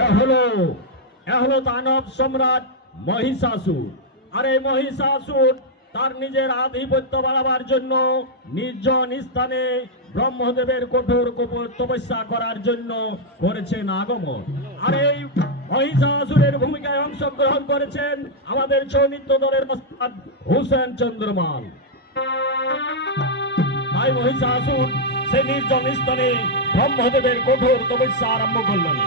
এ হলো এ হলো দানব সম্রাট মহিষাসুর। আর এই মহিষাসুর তার নিজের আধিপত্য বাড়াবার জন্য নির্জন স্থানে ব্রহ্মদেবের কঠোর তপস্যা করার জন্য করেছেন আগমন। আর এই মহিষাসুরের ভূমিকায় অংশগ্রহণ করেছেন আমাদের চৌনিত্য দলের ওস্তাদ হুসেন চন্দ্রমাল। তাই মহিষাসুর সে নির্জন স্থানে ব্রহ্মদেবের কঠোর তপস্যা আরম্ভ করলেন।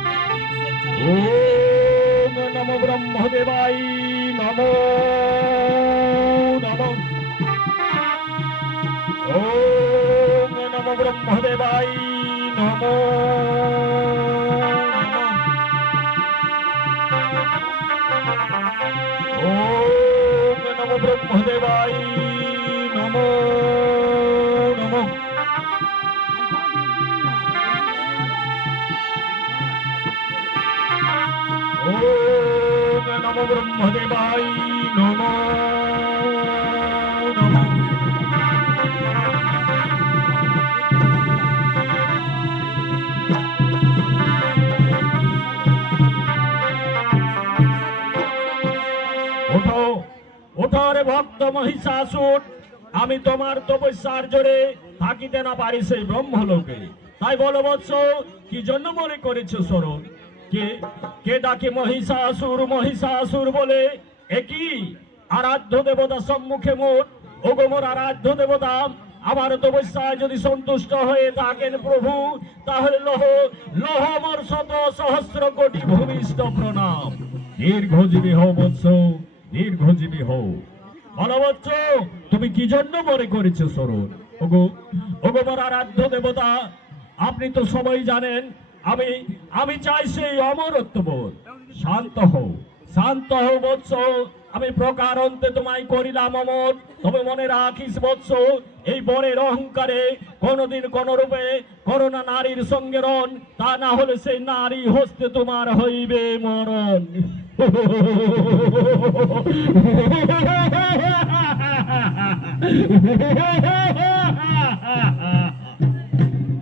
ওম নমো ব্রহ্মদেবাই নমো নমো ওম নমো ব্রহ্মদেবাই নমো নমো ব্রহ্মদেবাই নমো ভক্ত মহিষাসুর। আমি তোমার তপস্যার জোরে থাকিতে না পারি সেই ব্রহ্মলোকে। তাই বলো বৎস, কি জন্য মনে করেছ স্মরণ কে কে ডাকে মহিষাসুর মহিষাসুর বলে? একই আরাধ্য দেবতা সম্মুখে মোট ওগোমর আরাধ্য দেবতা, আমার তপস্যায় যদি সন্তুষ্ট হয়ে থাকেন প্রভু, তাহলে লহ লহ মোর শত সহস্র কোটি ভূমিষ্ঠ প্রণাম। দীর্ঘজীবী হও বৎস, দীর্ঘজীবী হও। বলো বৎস, তুমি কি জন্য মনে করেছ স্মরণ ওগো ওগো মোর আরাধ্য দেবতা, আপনি তো সবাই জানেন আমি আমি চাই সেই অমরত্ব বোধ। শান্ত হও শান্ত হও বৎস আমি প্রকার অন্তে তোমায় করিলাম অমর। তবে মনে রাখিস বৎস এই বরের অহংকারে কোনদিন কোন রূপে করোনা নারীর সঙ্গে রন। তা না হলে সেই নারী হস্তে তোমার হইবে মরণ।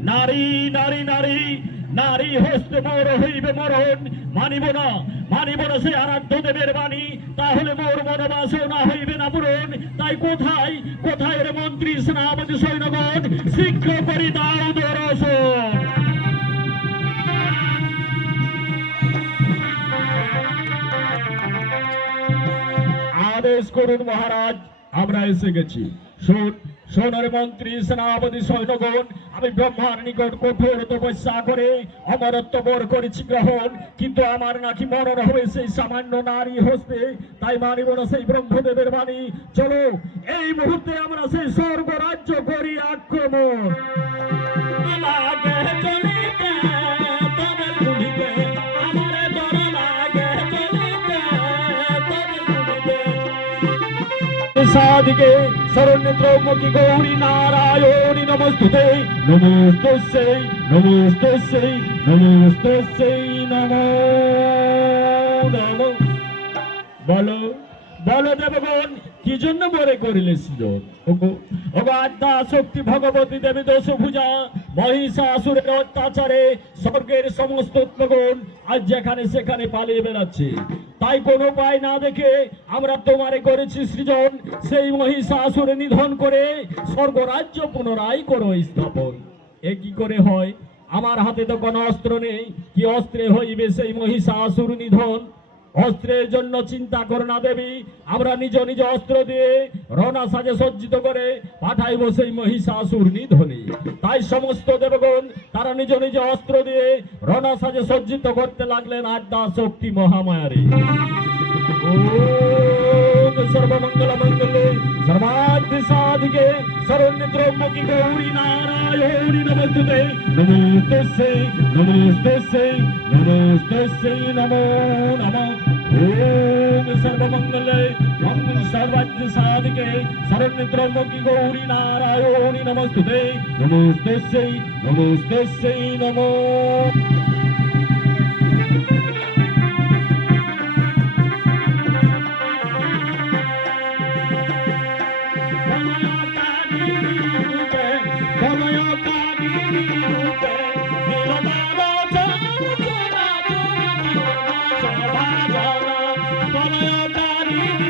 নারী নারী নারী নারী হস্তে মোর হইবে মরণ। মানিব না মানিব না সে আরাধ্য দেবের বাণী। তাহলে মোর মনোবাসনা হইবে না পূরণ। তাই কোথায় কোথায় রে মন্ত্রী সেনাপতি সৈন্যগণ? শীঘ্র করি দাও দর্শন। আদেশ করুন মহারাজ, আমরা এসে গেছি। শোন সোনার মন্ত্রী সেনাপতি সৈন্যগণ আমি ব্রহ্মার নিকট কঠোর তপস্যা করে অমরত্ব বর করেছি গ্রহণ। কিন্তু আমার নাকি মরণ হবে সেই সামান্য নারী হস্তে। তাই মানিব না সেই ব্রহ্মদেবের বাণী। চলো, এই মুহূর্তে আমরা সেই স্বর্গ রাজ্য করি আক্রমণ। সাদিকে শরণ্যত্রমুখী গৌরী নারায়ণী নমস্তুতে নমস্তস্যৈ নমস্তস্যৈ নমস্তস্যৈ নমো নমো বলো বলো দেবগণ কি জন্য মনে করিলে সৃজন? শক্তি ভগবতী দেবী দোষ পূজা মহিষাসুরের অত্যাচারে স্বর্গের সমস্ত উৎপগণ আজ যেখানে সেখানে পালিয়ে বেড়াচ্ছে। তাই কোনো উপায় না দেখে আমরা তোমারে করেছি সৃজন, সেই মহিষাসুরে নিধন করে স্বর্গরাজ্য পুনরায় করো স্থাপন। এ কি করে হয়? আমার হাতে তো কোনো অস্ত্র নেই। কি অস্ত্রে হইবে সেই মহিষাসুর নিধন? অস্ত্রের জন্য চিন্তা করো না দেবী। আমরা নিজ নিজ অস্ত্র দিয়ে রণা সাজে সজ্জিত করে পাঠাইব সেই মহিষাসুর নিধনে। তাই সমস্ত দেবগণ তারা নিজ নিজ অস্ত্র দিয়ে রণা সাজে সজ্জিত করতে লাগলেন আড্ডা শক্তি মহামায়ারে। সর্বমঙ্গল মঙ্গলে সর্বার্থ সাধিকে শরণ্যত্রমুখী গৌরী নারায়ণী নমস্তুতে। নমস্তে নমস্তে নমস্তে নমো নমঃ। ओम सर्वमंगले ओम सर्वज्ञ साधिके शरण्य त्र्यंबके गौरी नारायणी नमस्तुते नमस्ते नमस्ते नमो মায়া